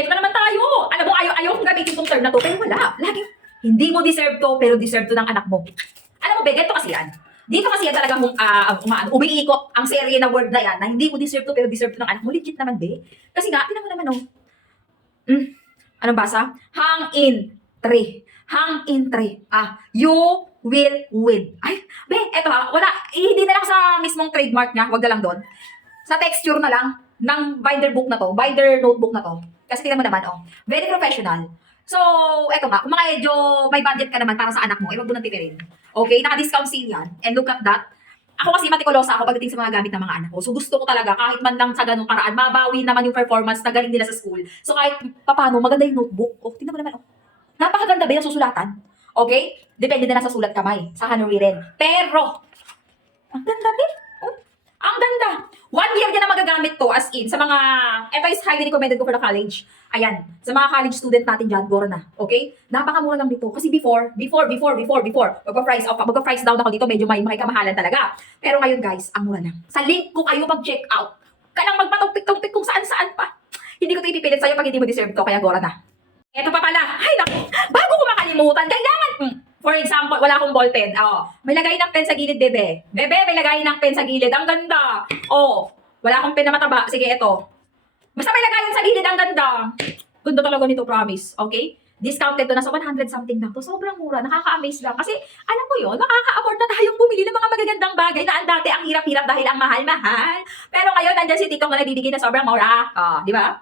eto na naman tayo. Alam mo, ayaw kong gamitin tong term na to, pero wala. Lagi, hindi mo deserve to, pero deserve to ng anak mo. Alam mo, Be, ganito kasi yan. Dito kasi yan talagang umiikot ang serye na word na yan, na hindi mo deserve to, pero deserve to ng anak mo. Legit naman, Be. Kasi nga, tinan mo naman, oh. Anong basa? Hang in three. Hang in three. You will win. Ay, Be, eto ha, wala, hindi na lang sa mismong trademark niya, wag na lang doon. Sa texture na lang ng binder book na to, binder notebook na to. Kasi tingnan mo naman, oh, very professional. So, eto nga, kung medyo may budget ka naman para sa anak mo, wag mo nang tipirin. Okay, naka-discount sale yan. And look at that. Ako kasi matikulosa ako pagdating sa mga gamit ng mga anak ko. So gusto ko talaga, kahit man lang sa ganung paraan, mabawi naman yung performance na galing nila sa school. So kahit paano, maganda yung notebook. Oh, tingnan mo naman, oh. Napakaganda ba yung susulatan? Okay? Depende na lang sa sulat kamay, sa handwritten. Pero, ang ganda din. Oh, ang ganda. 1 year niya na magagamit to as in sa mga, ito is highly recommended ko for the college. Ayan, sa mga college student natin dyan, goro na. Okay? Napakamura lang dito. Kasi before, magpa-price down ako dito, medyo may kamahalan talaga. Pero ngayon guys, ang mura lang. Sa link ko kayo mag-check out. Kailang magpatumpik-tumpik kung saan-saan pa. Hindi ko ito ipipilit sa'yo pag hindi mo deserve to, kaya goro na. Ito pa pala. Ay, naku. Bago ko makalimutan, kailangan, for example, wala akong ballpen. May lagay ng pen sa gilid, bebe. Bebe, may lagay ng pen sa gilid. Ang ganda. Wala akong pen na mataba. Sige, ito. Basta may lagayan sa gilid, ang ganda. Ganda talaga nito, promise. Okay? Discounted to, nasa 100 something lang to. Sobrang mura, nakaka-amaze lang. Kasi, alam mo yun, makaka-afford na tayong bumili ng mga magagandang bagay na ang dati ang hirap-hirap dahil ang mahal-mahal. Pero ngayon, nandiyan si Titong na nagbibigay na sobrang mura. Di ba?